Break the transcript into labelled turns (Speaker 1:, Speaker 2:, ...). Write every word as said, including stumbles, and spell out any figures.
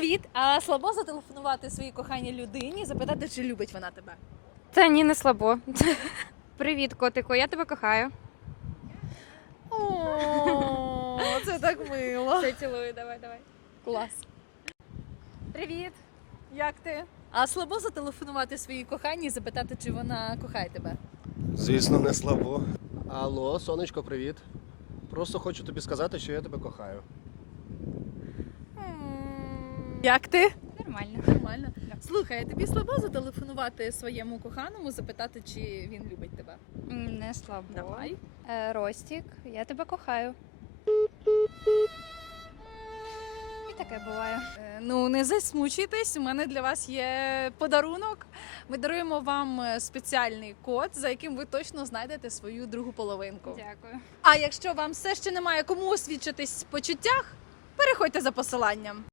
Speaker 1: Привіт! А слабо зателефонувати своїй коханій людині, запитати, чи любить вона тебе?
Speaker 2: Та ні, не слабо. Привіт, котику, я тебе кохаю.
Speaker 1: О, це так мило.
Speaker 2: Все, цілую, давай, давай.
Speaker 1: Клас.
Speaker 2: Привіт.
Speaker 1: Як ти? А слабо зателефонувати своїй коханій, запитати, чи вона кохає тебе?
Speaker 3: Звісно, не слабо. Алло, сонечко, привіт. Просто хочу тобі сказати, що я тебе кохаю.
Speaker 1: Як ти?
Speaker 2: Нормально.
Speaker 1: Нормально. Слухай, а тобі слабо зателефонувати своєму коханому, запитати, чи він любить тебе?
Speaker 2: М, Не слабо.
Speaker 1: Давай.
Speaker 2: Е, Ростік, я тебе кохаю. І таке буває.
Speaker 1: Е, Ну, не засмучуйтесь, у мене для вас є подарунок. Ми даруємо вам е, спеціальний код, за яким ви точно знайдете свою другу половинку.
Speaker 2: Дякую.
Speaker 1: А якщо вам все ще немає кому освідчитись в почуттях, переходьте за посиланням.